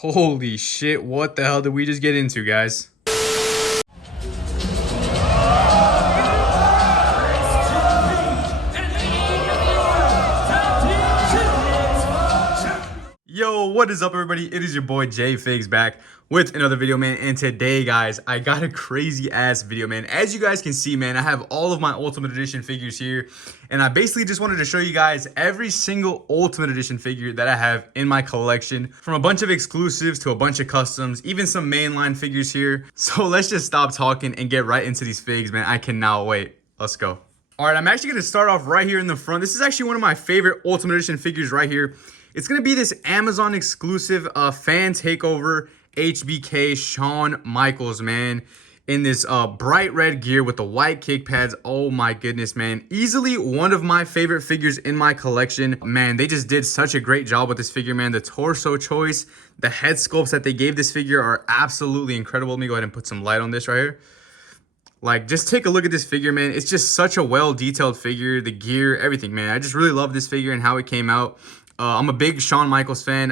Holy shit, what the hell did we just get into, guys? Yo, what is up, everybody? It is your boy J Figs back with another video, man. And today, guys, I got a crazy ass video, man. As you guys can see, man, I have all of my Ultimate Edition figures here, and I basically just wanted to show you guys every single Ultimate Edition figure that I have in my collection, from a bunch of exclusives to a bunch of customs, even some mainline figures here. So let's just stop talking and get right into these figs, man. I cannot wait. Let's go. All right, I'm actually going to start off right here in the front. This is actually one of my favorite Ultimate Edition figures right here. It's going to be this Amazon exclusive fan takeover HBK Shawn Michaels, man, in this bright red gear with the white kick pads. Oh my goodness, man. Easily one of my favorite figures in my collection. Man, they just did such a great job with this figure, man. The torso choice, the head sculpts that they gave this figure are absolutely incredible. Let me go ahead and put some light on this right here. Like, just take a look at this figure, man. It's just such a well-detailed figure. The gear, everything, man. I just really love this figure and how it came out. I'm a big Shawn Michaels fan.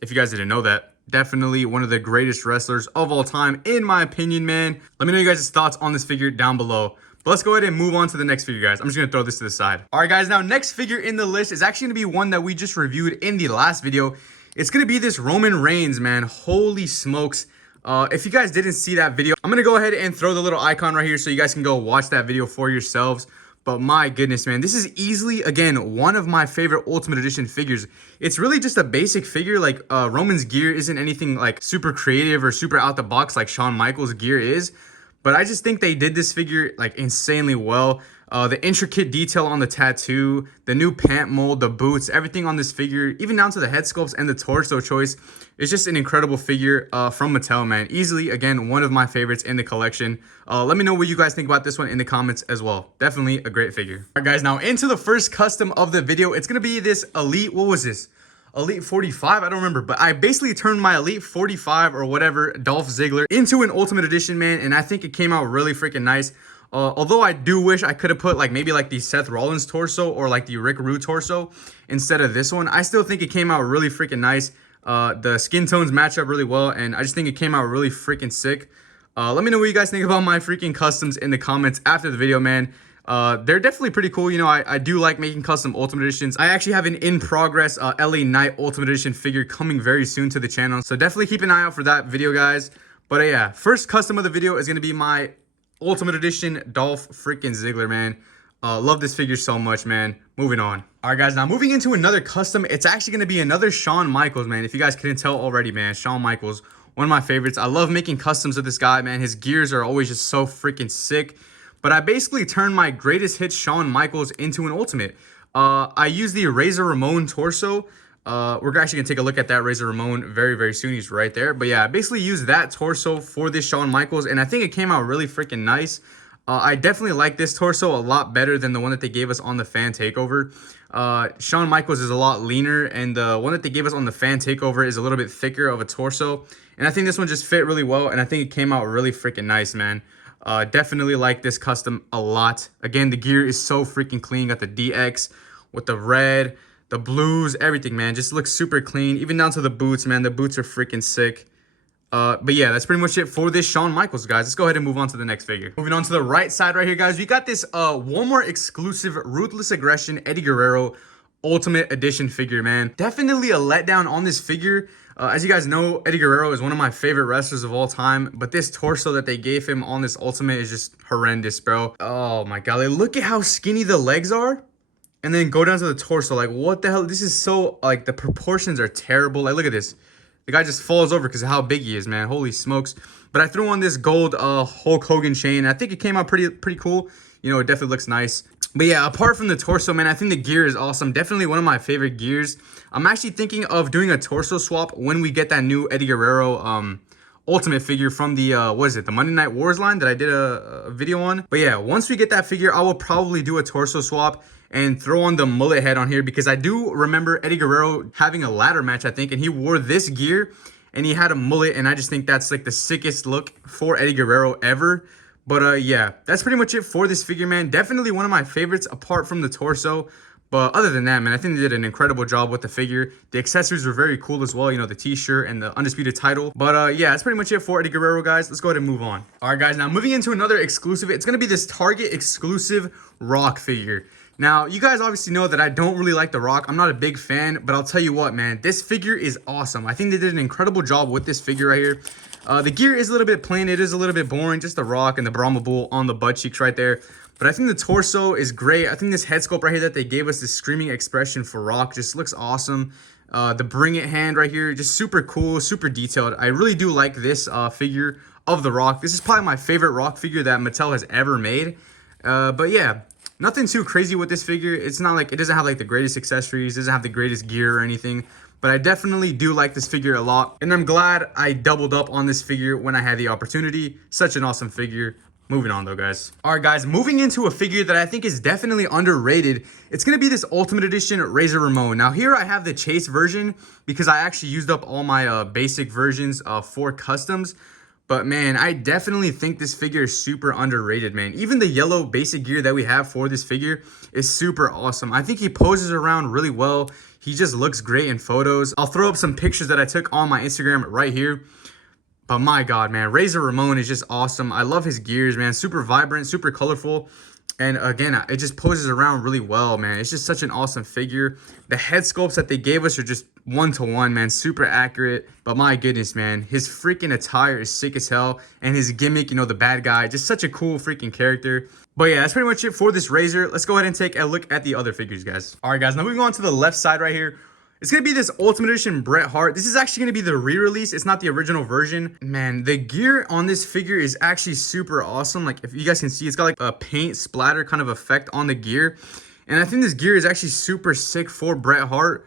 If you guys didn't know that, definitely one of the greatest wrestlers of all time, in my opinion, man. Let me know you guys' thoughts on this figure down below. But let's go ahead and move on to the next figure, guys. I'm just going to throw this to the side. All right, guys. Now, next figure in the list is actually going to be one that we just reviewed in the last video. It's going to be this Roman Reigns, man. Holy smokes. If you guys didn't see that video, I'm going to go ahead and throw the little icon right here so you guys can go watch that video for yourselves. But my goodness, man, this is easily, again, one of my favorite Ultimate Edition figures. It's really just a basic figure. Like, Roman's gear isn't anything, like, super creative or super out the box like Shawn Michaels' gear is. But I just think they did this figure, like, insanely well. The intricate detail on the tattoo, the new pant mold, the boots, everything on this figure, even down to the head sculpts and the torso choice. It's just an incredible figure from Mattel, man. Easily, again, one of my favorites in the collection. Let me know what you guys think about this one in the comments as well. Definitely a great figure. All right, guys, now into the first custom of the video. It's going to be this Elite, what was this? Elite 45, I don't remember, but I basically turned my Elite 45 or whatever, Dolph Ziggler, into an Ultimate Edition, man, and I think it came out really freaking nice. Although I do wish I could have put, like, maybe like the Seth Rollins torso or like the Rick Rude torso instead of this one. I still think it came out really freaking nice. The skin tones match up really well, and I just think it came out really freaking sick. Let me know what you guys think about my freaking customs in the comments after the video, man. They're definitely pretty cool. You know, I do like making custom Ultimate Editions. I actually have an in-progress LA Knight Ultimate Edition figure coming very soon to the channel, so definitely keep an eye out for that video, guys. But yeah, first custom of the video is going to be my Ultimate Edition Dolph freaking Ziggler, man. Love this figure so much, man. Moving on. All right, guys, now moving into another custom. It's actually going to be another Shawn Michaels, man. If you guys couldn't tell already, man, Shawn Michaels, one of my favorites. I love making customs of this guy, man. His gears are always just so freaking sick. But I basically turned my greatest hits Shawn Michaels into an Ultimate. I used the Razor Ramon torso. We're actually going to take a look at that Razor Ramon very, very soon. He's right there. But yeah, I basically used that torso for this Shawn Michaels, and I think it came out really freaking nice. I definitely like this torso a lot better than the one that they gave us on the fan takeover. Shawn Michaels is a lot leaner, and the one that they gave us on the fan takeover is a little bit thicker of a torso. And I think this one just fit really well, and I think it came out really freaking nice, man. Definitely like this custom a lot. Again, the gear is so freaking clean. Got the DX with the red, the blues, everything, man. Just looks super clean. Even down to the boots, man. The boots are freaking sick. But yeah, that's pretty much it for this Shawn Michaels, guys. Let's go ahead and move on to the next figure. Moving on to the right side right here, guys. We got this one more exclusive Ruthless Aggression Eddie Guerrero Ultimate Edition figure, man. Definitely a letdown on this figure. As you guys know, Eddie Guerrero is one of my favorite wrestlers of all time. But this torso that they gave him on this Ultimate is just horrendous, bro. Oh my god. Like, look at how skinny the legs are. And then go down to the torso. Like, what the hell? This is so, like, the proportions are terrible. Like, look at this. The guy just falls over because of how big he is, man. Holy smokes. But I threw on this gold Hulk Hogan chain. I think it came out pretty cool. You know, it definitely looks nice. But yeah, apart from the torso, man, I think the gear is awesome. Definitely one of my favorite gears. I'm actually thinking of doing a torso swap when we get that new Eddie Guerrero Ultimate figure from the, what is it, the Monday Night Wars line that I did a video on. But yeah, once we get that figure, I will probably do a torso swap and throw on the mullet head on here, because I do remember Eddie Guerrero having a ladder match, I think, and he wore this gear and he had a mullet, and I just think that's like the sickest look for Eddie Guerrero ever. But yeah, that's pretty much it for this figure, man. Definitely one of my favorites apart from the torso. But other than that, man, I think they did an incredible job with the figure. The accessories were very cool as well, you know, the t-shirt and the undisputed title. But yeah, that's pretty much it for Eddie Guerrero, guys. Let's go ahead and move on. All right, guys, now moving into another exclusive. It's going to be this Target exclusive Rock figure. Now, you guys obviously know that I don't really like The Rock. I'm not a big fan, but I'll tell you what, man, this figure is awesome. I think they did an incredible job with this figure right here. The gear is a little bit plain. It is a little bit boring. Just The Rock and the Brahma Bull on the butt cheeks right there. But I think the torso is great. I think this head sculpt right here that they gave us, this screaming expression for Rock, just looks awesome. The Bring It hand right here, just super cool, super detailed. I really do like this figure of The Rock. This is probably my favorite Rock figure that Mattel has ever made. But yeah, nothing too crazy with this figure. It's not like, it doesn't have like the greatest accessories, doesn't have the greatest gear or anything. But I definitely do like this figure a lot. And I'm glad I doubled up on this figure when I had the opportunity. Such an awesome figure. Moving on though, guys. All right, guys, moving into a figure that I think is definitely underrated. It's going to be this Ultimate Edition Razor Ramon. Now here I have the Chase version because I actually used up all my basic versions for customs. But man, I definitely think this figure is super underrated, man. Even the yellow basic gear that we have for this figure is super awesome. I think he poses around really well. He just looks great in photos. I'll throw up some pictures that I took on my Instagram right here. But my God, man, Razor Ramon is just awesome. I love his gears, man. Super vibrant, super colorful. And again, it just poses around really well, man. It's just such an awesome figure. The head sculpts that they gave us are just one-to-one, man. Super accurate. But my goodness, man, his freaking attire is sick as hell. And his gimmick, you know, the bad guy, just such a cool freaking character. But yeah, that's pretty much it for this Razor. Let's go ahead and take a look at the other figures, guys. All right, guys, now moving on to the left side right here. It's going to be this Ultimate Edition Bret Hart. This is actually going to be the re-release. It's not the original version. Man, the gear on this figure is actually super awesome. Like, if you guys can see, it's got like a paint splatter kind of effect on the gear. And I think this gear is actually super sick for Bret Hart.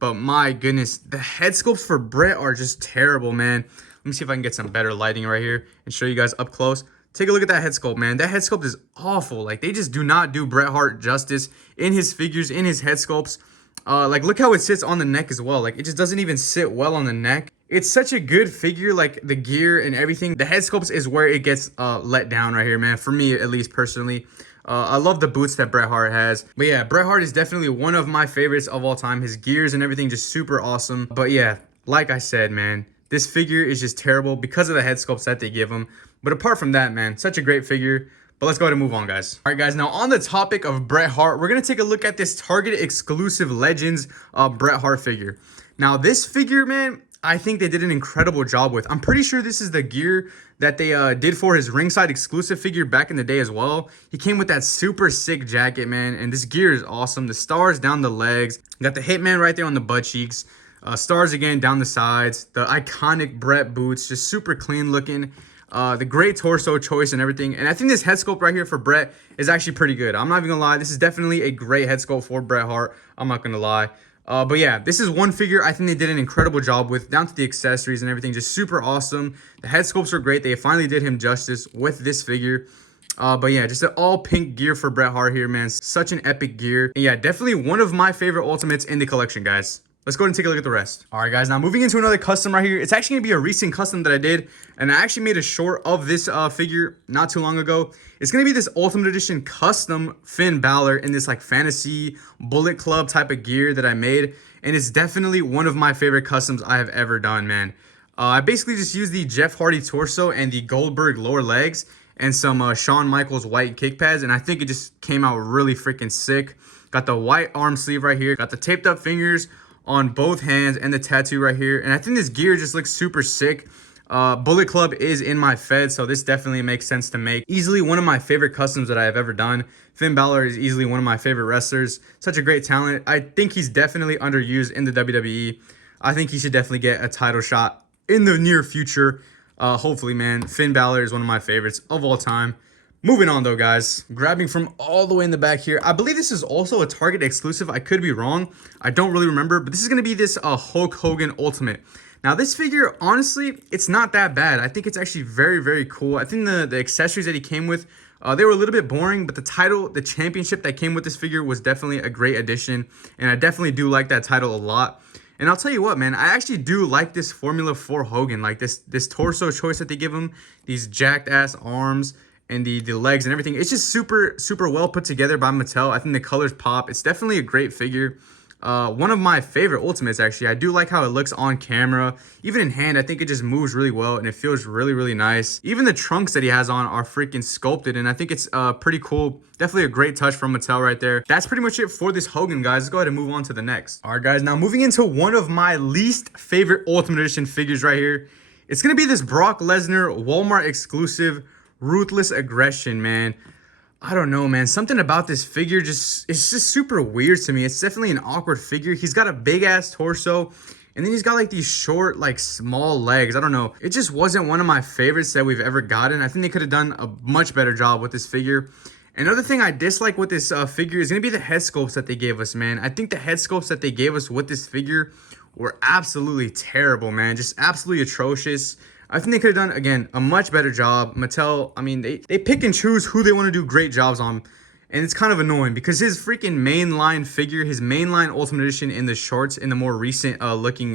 But my goodness, the head sculpts for Bret are just terrible, man. Let me see if I can get some better lighting right here and show you guys up close. Take a look at that head sculpt, man. That head sculpt is awful. Like, they just do not do Bret Hart justice in his figures, in his head sculpts. Like, look how it sits on the neck as well. Like, it just doesn't even sit well on the neck. It's such a good figure, like the gear and everything. The head sculpts is where it gets let down right here, man. For me, at least personally. I love the boots that Bret Hart has. But yeah, Bret Hart is definitely one of my favorites of all time. His gears and everything just super awesome. But yeah, like I said, man, this figure is just terrible because of the head sculpts that they give him. But apart from that, man, such a great figure. But let's go ahead and move on, guys. All right, guys. Now, on the topic of Bret Hart, we're going to take a look at this Target exclusive Legends Bret Hart figure. Now, this figure, man, I think they did an incredible job with. I'm pretty sure this is the gear that they did for his ringside exclusive figure back in the day as well. He came with that super sick jacket, man. And this gear is awesome. The stars down the legs. You got the Hitman right there on the butt cheeks. Stars again down the sides. The iconic Bret boots. Just super clean looking. The great torso choice and everything. And I think this head sculpt right here for Bret is actually pretty good. I'm not even gonna lie. This is definitely a great head sculpt for Bret Hart. I'm not gonna lie. But yeah, this is one figure I think they did an incredible job with, down to the accessories and everything. Just super awesome. The head sculpts are great. They finally did him justice with this figure. But yeah, just an all pink gear for Bret Hart here, man. Such an epic gear. And yeah, definitely one of my favorite Ultimates in the collection, guys. Let's go ahead and take a look at the rest. All right, guys. Now, moving into another custom right here. It's actually going to be a recent custom that I did. And I actually made a short of this figure not too long ago. It's going to be this Ultimate Edition custom Finn Balor in this, like, fantasy Bullet Club type of gear that I made. And it's definitely one of my favorite customs I have ever done, man. I basically just used the Jeff Hardy torso and the Goldberg lower legs and some Shawn Michaels white kick pads. And I think it just came out really freaking sick. Got the white arm sleeve right here. Got the taped up fingers on both hands and the tattoo right here. And I think this gear just looks super sick. Bullet Club is in my Fed, so this definitely makes sense to make. Easily one of my favorite customs that I have ever done. Finn Balor is easily one of my favorite wrestlers. Such a great talent. I think he's definitely underused in the WWE. I think he should definitely get a title shot in the near future. Hopefully, man. Finn Balor is one of my favorites of all time. Moving on, though, guys. Grabbing from all the way in the back here. I believe this is also a Target exclusive. I could be wrong. I don't really remember. But this is going to be this Hulk Hogan Ultimate. Now, this figure, honestly, it's not that bad. I think it's actually very, very cool. I think the accessories that he came with, they were a little bit boring. But the title, the championship that came with this figure was definitely a great addition. And I definitely do like that title a lot. And I'll tell you what, man, I actually do like this formula for Hogan. Like this torso choice that they give him. These jacked-ass arms. and the legs and everything. It's just super well put together by Mattel. I think the colors pop. It's definitely a great figure. One of my favorite Ultimates, actually. I do like how it looks on camera. Even in hand, I think it just moves really well and it feels really nice. Even the trunks that he has on are freaking sculpted, and I think it's pretty cool. Definitely a great touch from Mattel right there. That's pretty much it for this Hogan, guys. Let's go ahead and move on to the next. All right, guys. Now, moving into one of my least favorite Ultimate Edition figures right here. It's going to be this Brock Lesnar Walmart exclusive Ruthless Aggression, man. I don't know, man. Something about this figure it's just super weird to me. It's definitely an awkward figure. He's got a big ass torso, and then he's got like these short, like small legs. I don't know. It just wasn't one of my favorites that we've ever gotten. I think they could have done a much better job with this figure. Another thing I dislike with this figure is going to be the head sculpts that they gave us, man. I think the head sculpts that they gave us with this figure were absolutely terrible, man. Just absolutely atrocious. I think they could have done, again, a much better job. Mattel, I mean, they pick and choose who they want to do great jobs on. And it's kind of annoying because his freaking mainline figure, his mainline Ultimate Edition in the shorts, in the more recent looking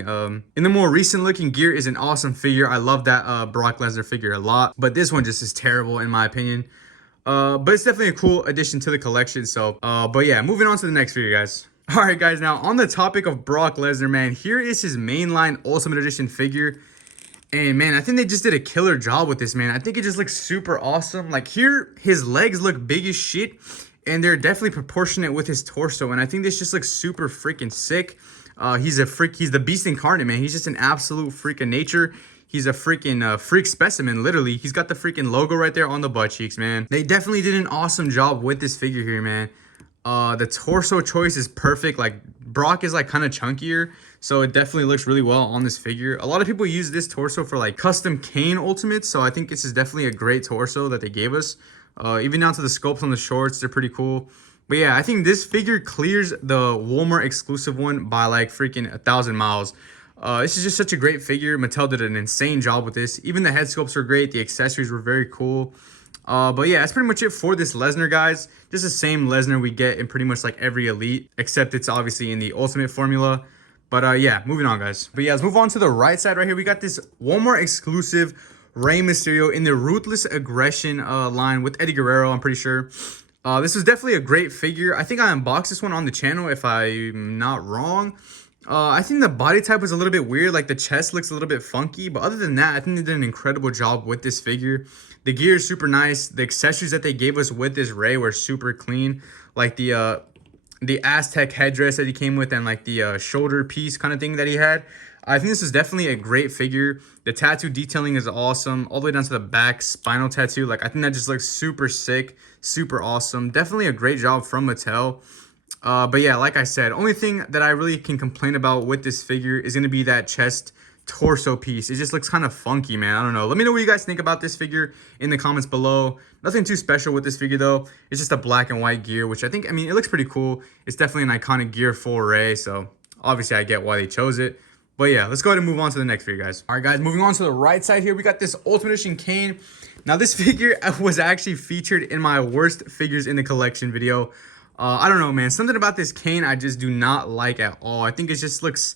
gear is an awesome figure. I love that Brock Lesnar figure a lot. But this one just is terrible in my opinion. But it's definitely a cool addition to the collection. So, but yeah, moving on to the next figure, guys. All right, guys. Now, on the topic of Brock Lesnar, man, here is his mainline Ultimate Edition figure. And man, I think they just did a killer job with this, man. I think it just looks super awesome. Like here, his legs look big as shit, and they're definitely proportionate with his torso. And I think this just looks super freaking sick. He's a freak. He's the beast incarnate, man. He's just an absolute freak of nature. He's a freaking freak specimen, literally. He's got the freaking logo right there on the butt cheeks, man. They definitely did an awesome job with this figure here, man. The torso choice is perfect. Like Brock is like kind of chunkier, so it definitely looks really well on this figure. A lot of people use this torso for like custom Kane Ultimates, so I think this is definitely a great torso that they gave us. Even down to the sculpts on the shorts, they're pretty cool. But yeah, I think this figure clears the Walmart exclusive one by like freaking 1,000 miles. This is just such a great figure. Mattel did an insane job with this. Even the head sculpts were great. The accessories were very cool. But yeah, that's pretty much it for this Lesnar, guys. Just the same Lesnar we get in pretty much like every Elite, except it's obviously in the Ultimate formula. But yeah, moving on, guys. But yeah, let's move on to the right side right here. We got this Walmart exclusive Rey Mysterio in the Ruthless Aggression line with Eddie Guerrero, I'm pretty sure. This was definitely a great figure. I think I unboxed this one on the channel, if I'm not wrong. I think the body type was a little bit weird. Like the chest looks a little bit funky. But other than that, I think they did an incredible job with this figure. The gear is super nice. The accessories that they gave us with this Rey were super clean. Like the Aztec headdress that he came with, and like the shoulder piece kind of thing that he had. I think this is definitely a great figure. The tattoo detailing is awesome. All the way down to the back, spinal tattoo. Like I think that just looks super sick, super awesome. Definitely a great job from Mattel. But yeah, like I said, only thing that I really can complain about with this figure is going to be that chest torso piece. It just looks kind of funky, man. I don't know. Let me know what you guys think about this figure in the comments below. Nothing too special with this figure though. It's just a black and white gear, which I mean, it looks pretty cool. It's definitely an iconic gear for Rey, so obviously I get why they chose it. But yeah, let's go ahead and move on to the next figure, guys. All right, guys, moving on to the right side here, we got this Ultimate Edition Kane. Now, this figure was actually featured in my worst figures in the collection video. I don't know, man. Something about this Kane I just do not like at all. I think it just looks...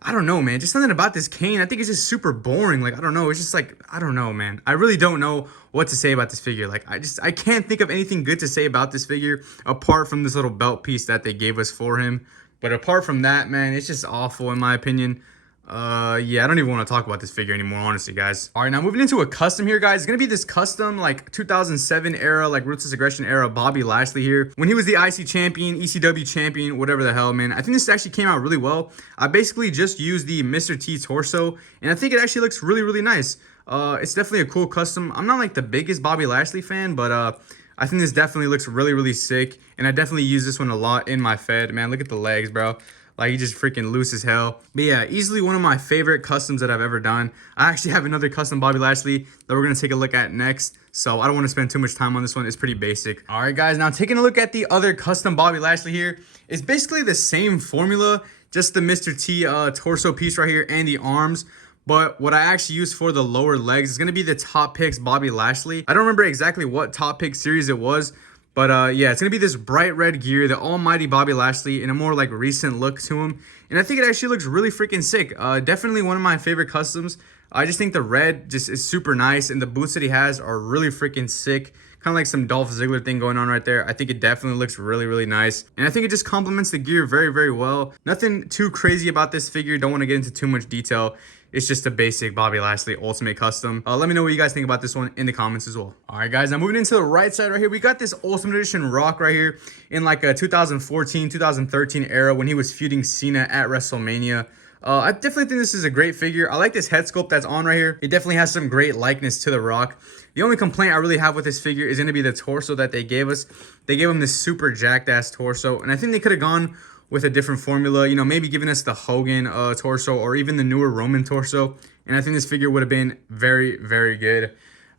I don't know, man. Just something about this Kane. I think it's just super boring. Like, I don't know. It's just like, I don't know, man. I really don't know what to say about this figure. Like, I can't think of anything good to say about this figure apart from this little belt piece that they gave us for him. But apart from that, man, it's just awful in my opinion. Yeah, I don't even want to talk about this figure anymore, honestly, guys. All right, now moving into a custom here, guys. It's going to be this custom, like, 2007 era, like, Ruthless Aggression era Bobby Lashley here. When he was the IC champion, ECW champion, whatever the hell, man. I think this actually came out really well. I basically just used the Mr. T torso, and I think it actually looks really, really nice. It's definitely a cool custom. I'm not, like, the biggest Bobby Lashley fan, but, I think this definitely looks really, really sick, and I definitely use this one a lot in my Fed. Man, look at the legs, bro. Like, he just freaking loose as hell. But yeah, easily one of my favorite customs that I've ever done. I actually have another custom Bobby Lashley that we're going to take a look at next. So I don't want to spend too much time on this one. It's pretty basic. All right, guys. Now, taking a look at the other custom Bobby Lashley here. It's basically the same formula. Just the Mr. T torso piece right here and the arms. But what I actually use for the lower legs is going to be the Top Picks Bobby Lashley. I don't remember exactly what Top Pick series it was. But yeah, it's going to be this bright red gear, the almighty Bobby Lashley, in a more like recent look to him. And I think it actually looks really freaking sick. Definitely one of my favorite customs. I just think the red just is super nice. And the boots that he has are really freaking sick. kind of like some Dolph Ziggler thing going on right there. I think it definitely looks really, really nice. And I think it just complements the gear very, very well. Nothing too crazy about this figure. Don't want to get into too much detail. It's just a basic Bobby Lashley Ultimate Custom. Let me know what you guys think about this one in the comments as well. All right, guys, now moving into the right side right here, we got this Ultimate Edition Rock right here in like a 2014, 2013 era when he was feuding Cena at WrestleMania. I definitely think this is a great figure. I like this head sculpt that's on right here. It definitely has some great likeness to The Rock. The only complaint I really have with this figure is going to be the torso that they gave us. They gave him this super jacked ass torso, and I think they could have gone with a different formula, you know, maybe giving us the Hogan torso or even the newer Roman torso. And I think this figure would have been very, very good.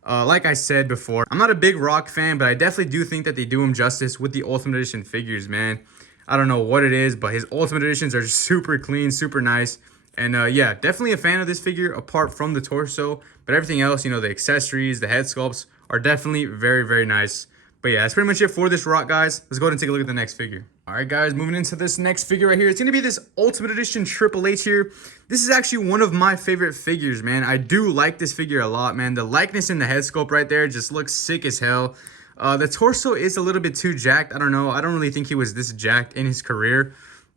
Like I said before, I'm not a big Rock fan, but I definitely do think that they do him justice with the Ultimate Edition figures, man. I don't know what it is, but his Ultimate Editions are just super clean, super nice. And yeah, definitely a fan of this figure apart from the torso. But everything else, you know, the accessories, the head sculpts are definitely very, very nice. But yeah, that's pretty much it for this Rock, guys. Let's go ahead and take a look at the next figure. All right, guys, moving into this next figure right here. It's going to be this Ultimate Edition Triple H here. This is actually one of my favorite figures, man. I do like this figure a lot, man. The likeness in the head sculpt right there just looks sick as hell. The torso is a little bit too jacked. I don't know. I don't really think he was this jacked in his career.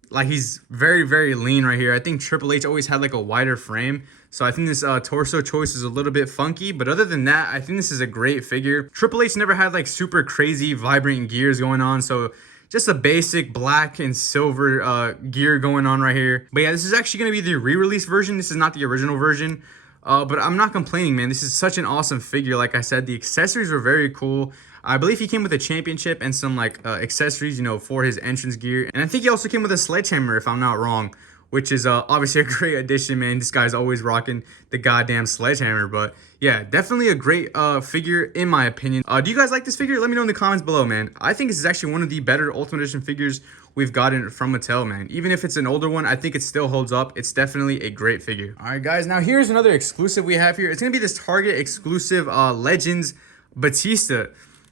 Like, he's very, very lean right here. I think Triple H always had like a wider frame. So I think this torso choice is a little bit funky. But other than that, I think this is a great figure. Triple H never had like super crazy, vibrant gears going on. So just a basic black and silver gear going on right here. But yeah, this is actually going to be the re-release version. This is not the original version. But I'm not complaining, man. This is such an awesome figure. Like I said, the accessories were very cool. I believe he came with a championship and some like accessories, you know, for his entrance gear. And I think he also came with a sledgehammer, if I'm not wrong, which is obviously a great addition, man. This guy's always rocking the goddamn sledgehammer. But yeah, definitely a great figure in my opinion. Do you guys like this figure? Let me know in the comments below, man. I think this is actually one of the better Ultimate Edition figures we've gotten from Mattel, man. Even if it's an older one, I think it still holds up. It's definitely a great figure. All right, guys, now here's another exclusive we have here. It's gonna be this Target exclusive Legends Batista.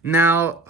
Now,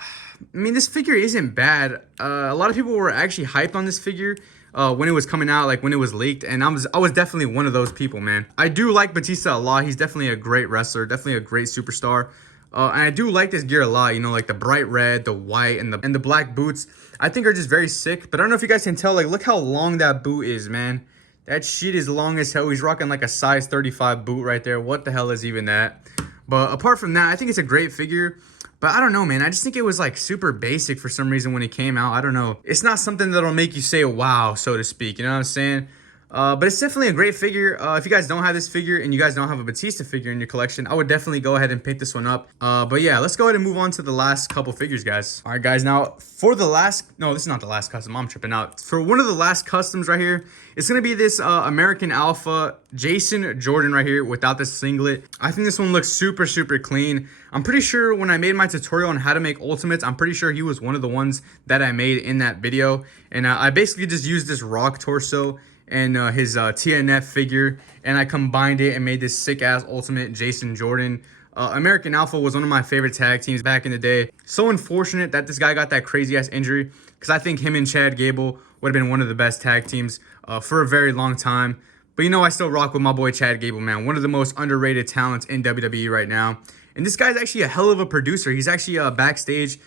I mean, this figure isn't bad. A lot of people were actually hyped on this figure when it was coming out, like when it was leaked, and I was definitely one of those people, man. I do like Batista a lot. He's definitely a great wrestler, definitely a great superstar. And I do like this gear a lot, you know, like the bright red, the white, and the black boots, I think are just very sick. But I don't know if you guys can tell, like, look how long that boot is, man. That shit is long as hell. He's rocking like a size 35 boot right there. What the hell is even that? But apart from that, I think it's a great figure. But I don't know, man. I just think it was like super basic for some reason when it came out. I don't know. It's not something that'll make you say wow, so to speak. You know what I'm saying? But it's definitely a great figure. If you guys don't have this figure and you guys don't have a Batista figure in your collection, I would definitely go ahead and pick this one up. But yeah, let's go ahead and move on to the last couple figures, guys. All right, guys. Now, for the last... No, this is not the last custom. I'm tripping out. For one of the last customs right here, it's going to be this American Alpha Jason Jordan right here without the singlet. I think this one looks super, super clean. I'm pretty sure when I made my tutorial on how to make Ultimates, I'm pretty sure he was one of the ones that I made in that video. And I basically just used this Rock torso and his TNF figure, and I combined it and made this sick-ass Ultimate Jason Jordan. American Alpha was one of my favorite tag teams back in the day. So unfortunate that this guy got that crazy-ass injury, because I think him and Chad Gable would have been one of the best tag teams for a very long time. But, you know, I still rock with my boy Chad Gable, man. One of the most underrated talents in WWE right now. And this guy's actually a hell of a producer. He's actually backstage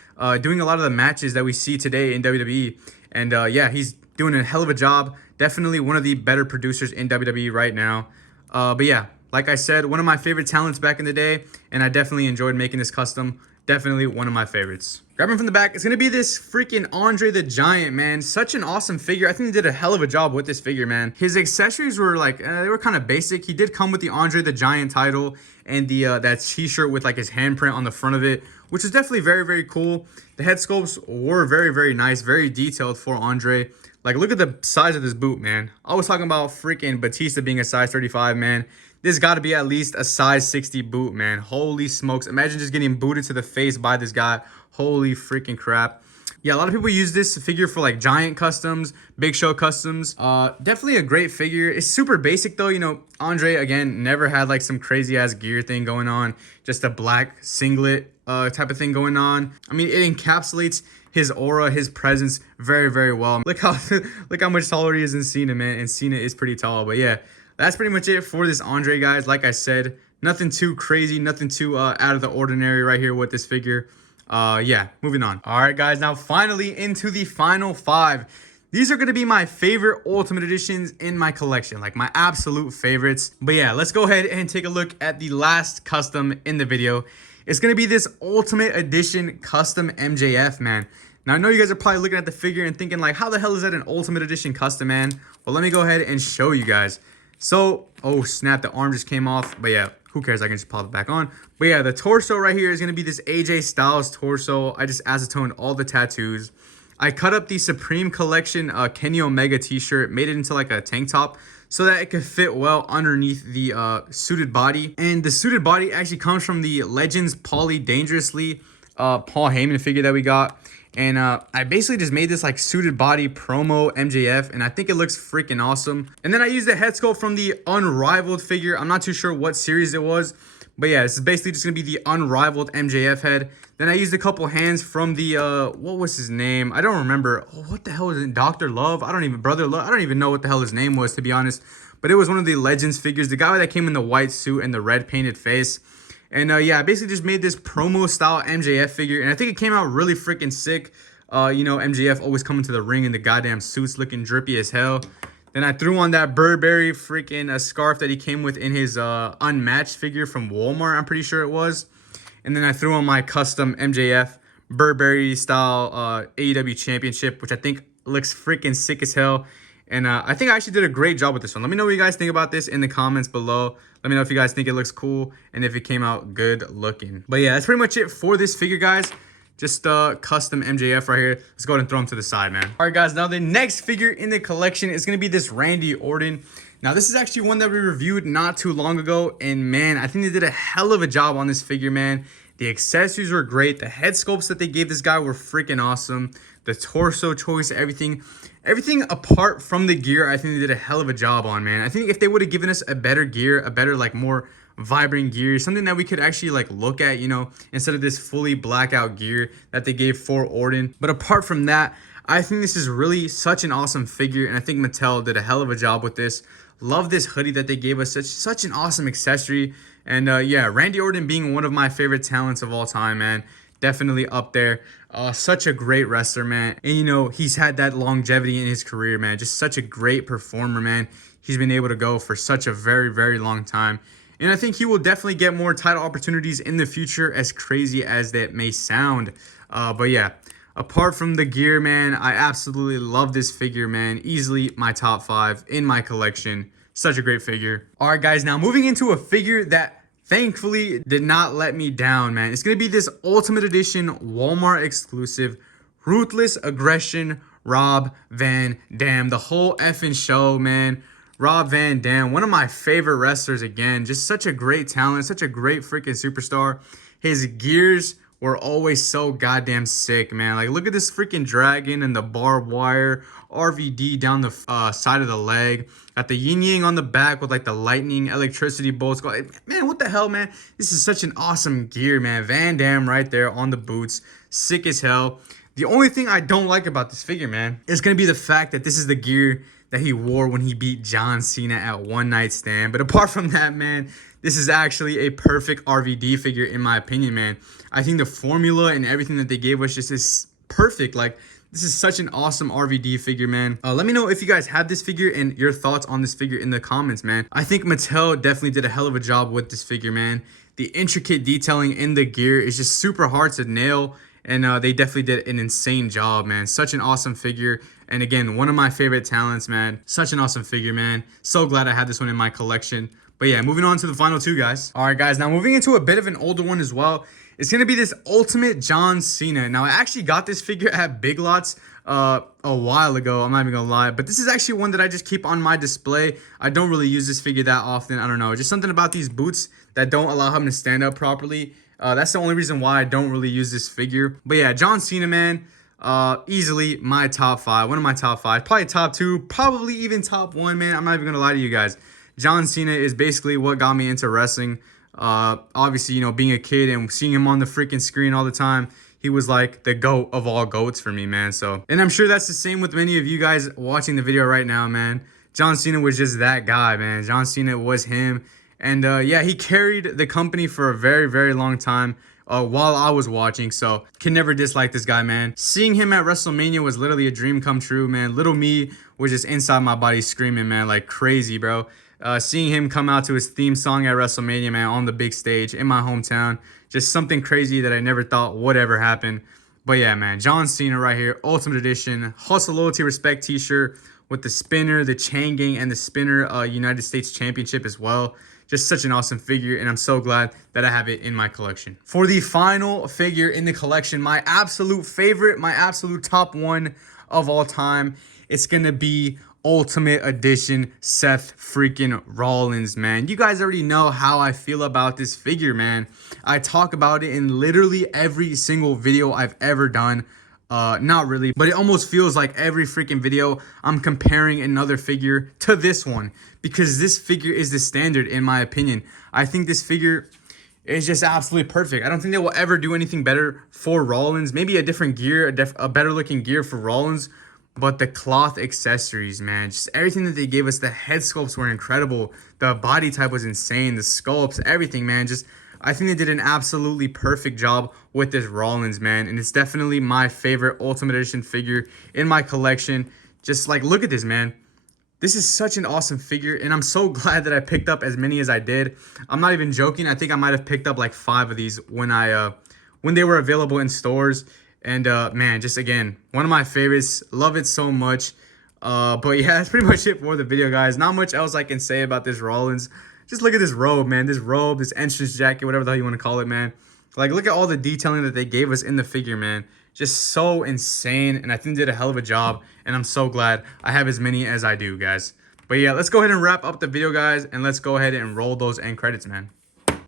doing a lot of the matches that we see today in WWE. And, yeah, he's doing a hell of a job. Definitely one of the better producers in WWE right now. But yeah, like I said, one of my favorite talents back in the day, and I definitely enjoyed making this custom. Definitely one of my favorites. Grabbing from the back, it's going to be this freaking Andre the Giant, man. Such an awesome figure. I think they did a hell of a job with this figure, man. His accessories were like, they were kind of basic. He did come with the Andre the Giant title and the that t-shirt with like his handprint on the front of it, which is definitely very, very cool. The head sculpts were very, very nice, very detailed for Andre. Like, look at the size of this boot, man. I was talking about freaking Batista being a size 35, man. This got to be at least a size 60 boot, man. Holy smokes. Imagine just getting booted to the face by this guy. Holy freaking crap. Yeah, a lot of people use this figure for, like, Giant customs, Big Show customs. Definitely a great figure. It's super basic, though. You know, Andre, again, never had, like, some crazy-ass gear thing going on. Just a black singlet type of thing going on. I mean, it encapsulates his aura, his presence very, very well. Look how much taller he is than Cena, man. And Cena is pretty tall. But yeah, that's pretty much it for this Andre, guys. Like I said, nothing too crazy, nothing too out of the ordinary right here with this figure. Yeah, moving on. All right, guys, now finally into the final 5. These are going to be my favorite Ultimate Editions in my collection, like my absolute favorites. But yeah, let's go ahead and take a look at the last custom in the video. It's going to be this Ultimate Edition custom MJF, man. Now, I know you guys are probably looking at the figure and thinking like, how the hell is that an Ultimate Edition custom, man? Well, let me go ahead and show you guys. So, oh snap, the arm just came off. But yeah, who cares? I can just pop it back on. But yeah, the torso right here is going to be this AJ Styles torso. I just acetoned all the tattoos. I cut up the Supreme Collection Kenny Omega t-shirt, made it into like a tank top so that it could fit well underneath the suited body. And the suited body actually comes from the Legends Paulie Dangerously Paul Heyman figure that we got. And I basically just made this like suited body promo MJF, and I think it looks freaking awesome. And then I used the head sculpt from the Unrivaled figure. I'm not too sure what series it was, but yeah, this is basically just gonna be the Unrivaled MJF head. Then I used a couple hands from the what was his name? I don't remember. Oh, what the hell is it? Dr. Love? Brother Love. I don't even know what the hell his name was, to be honest. But it was one of the Legends figures, the guy that came in the white suit and the red painted face. And yeah, I basically just made this promo style MJF figure, and I think it came out really freaking sick. You know, MJF always coming to the ring in the goddamn suits, looking drippy as hell. Then I threw on that Burberry freaking scarf that he came with in his Unmatched figure from Walmart, I'm pretty sure it was. And then I threw on my custom MJF Burberry style AEW Championship, which I think looks freaking sick as hell. And I think I actually did a great job with this one. Let me know what you guys think about this in the comments below. Let me know if you guys think it looks cool and if it came out good looking. But yeah, that's pretty much it for this figure, guys. Just custom MJF right here. Let's go ahead and throw him to the side, man. All right, guys. Now the next figure in the collection is going to be this Randy Orton. Now this is actually one that we reviewed not too long ago. And man, I think they did a hell of a job on this figure, man. The accessories were great. The head sculpts that they gave this guy were freaking awesome. The torso choice, everything apart from the gear, I think they did a hell of a job on, man. I think if they would have given us a better gear, a better, like, more vibrant gear, something that we could actually, like, look at, you know, instead of this fully blackout gear that they gave for Orton. But apart from that, I think this is really such an awesome figure, and I think Mattel did a hell of a job with this. Love this hoodie that they gave us, such an awesome accessory. And yeah, Randy Orton being one of my favorite talents of all time, man. Definitely up there. Such a great wrestler, man. And, you know, he's had that longevity in his career, man. Just such a great performer, man. He's been able to go for such a very, very long time. And I think he will definitely get more title opportunities in the future, as crazy as that may sound. But yeah, apart from the gear, man, I absolutely love this figure, man. Easily my top 5 in my collection. Such a great figure. All right, guys, now moving into a figure that thankfully did not let me down, man. It's going to be this Ultimate Edition Walmart exclusive Ruthless Aggression Rob Van Dam. The whole effing show, man. Rob Van Dam, one of my favorite wrestlers again. Just such a great talent, such a great freaking superstar. His gears were always so goddamn sick, man. Like, look at this freaking dragon and the barbed wire, RVD down the side of the leg. Got the yin yang on the back with like the lightning electricity bolts. Man, what the hell, man? This is such an awesome gear, man. Van Dam right there on the boots. Sick as hell. The only thing I don't like about this figure, man, is going to be the fact that this is the gear that he wore when he beat John Cena at One Night Stand. But apart from that, man, this is actually a perfect RVD figure in my opinion, man. I think the formula and everything that they gave us just is perfect. Like, this is such an awesome RVD figure, man. Let me know if you guys have this figure and your thoughts on this figure in the comments, man. I think Mattel definitely did a hell of a job with this figure, man. The intricate detailing in the gear is just super hard to nail. And they definitely did an insane job, man. Such an awesome figure. And again, one of my favorite talents, man. Such an awesome figure, man. So glad I had this one in my collection. But yeah, moving on to the final 2, guys. All right, guys. Now moving into a bit of an older one as well. It's going to be this Ultimate John Cena. Now, I actually got this figure at Big Lots a while ago. I'm not even going to lie. But this is actually one that I just keep on my display. I don't really use this figure that often. I don't know. Just something about these boots that don't allow him to stand up properly. That's the only reason why I don't really use this figure. But yeah, John Cena, man, easily my top 5. One of my top 5. Probably top 2. Probably even top 1, man. I'm not even going to lie to you guys. John Cena is basically what got me into wrestling. Obviously, you know, being a kid and seeing him on the freaking screen all the time, he was like the GOAT of all GOATs for me, man. So, and I'm sure that's the same with many of you guys watching the video right now, man. John Cena was just that guy, man. John Cena was him. And yeah, he carried the company for a very, very long time while I was watching. So can never dislike this guy, man. Seeing him at WrestleMania was literally a dream come true, man. Little me was just inside my body screaming, man, like crazy, bro. Seeing him come out to his theme song at WrestleMania, man, on the big stage in my hometown, just something crazy that I never thought would ever happen. But yeah, man, John Cena right here, Ultimate Edition, Hustle, Loyalty, Respect t-shirt with the spinner, the chain gang, and the spinner United States Championship as well. Just such an awesome figure, and I'm so glad that I have it in my collection. For the final figure in the collection, my absolute favorite, my absolute top one of all time, it's going to be Ultimate Edition Seth freaking Rollins, man. You guys already know how I feel about this figure, man. I talk about it in literally every single video I've ever done. Not really, but it almost feels like every freaking video I'm comparing another figure to this one, because this figure is the standard in my opinion. I think this figure is just absolutely perfect. I don't think they will ever do anything better for Rollins. Maybe a different gear, a better looking gear for Rollins, but the cloth accessories, man, just everything that they gave us, the head sculpts were incredible. The body type was insane. The sculpts, everything, man, just I think they did an absolutely perfect job with this Rollins, man. And it's definitely my favorite Ultimate Edition figure in my collection. Just like, look at this, man. This is such an awesome figure, and I'm so glad that I picked up as many as I did. I'm not even joking. I think I might have picked up like 5 of these when they were available in stores. And man, just again, one of my favorites. Love it so much. But yeah, that's pretty much it for the video, guys. Not much else I can say about this Rollins. Just look at this robe, man. This robe, this entrance jacket, whatever the hell you want to call it, man. Like, look at all the detailing that they gave us in the figure, man. Just so insane, and I think they did a hell of a job, and I'm so glad I have as many as I do, guys. But yeah, let's go ahead and wrap up the video, guys, and let's go ahead and roll those end credits, man.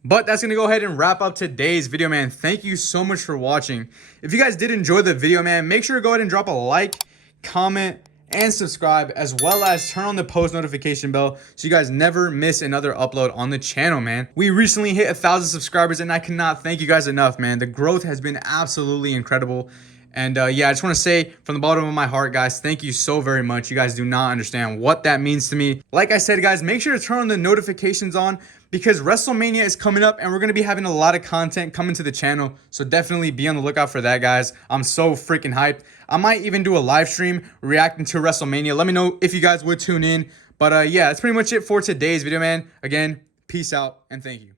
But that's going to go ahead and wrap up today's video, man. Thank you so much for watching. If you guys did enjoy the video, man, make sure to go ahead and drop a like, comment, and subscribe, as well as turn on the post notification bell so you guys never miss another upload on the channel, man. We recently hit 1,000 subscribers, and I cannot thank you guys enough, man. The growth has been absolutely incredible. And yeah, I just want to say from the bottom of my heart, guys, thank you so very much. You guys do not understand what that means to me. Like I said, guys, make sure to turn on the notifications on, because WrestleMania is coming up and we're going to be having a lot of content coming to the channel. So definitely be on the lookout for that, guys. I'm so freaking hyped. I might even do a live stream reacting to WrestleMania. Let me know if you guys would tune in. But yeah, that's pretty much it for today's video, man. Again, peace out and thank you.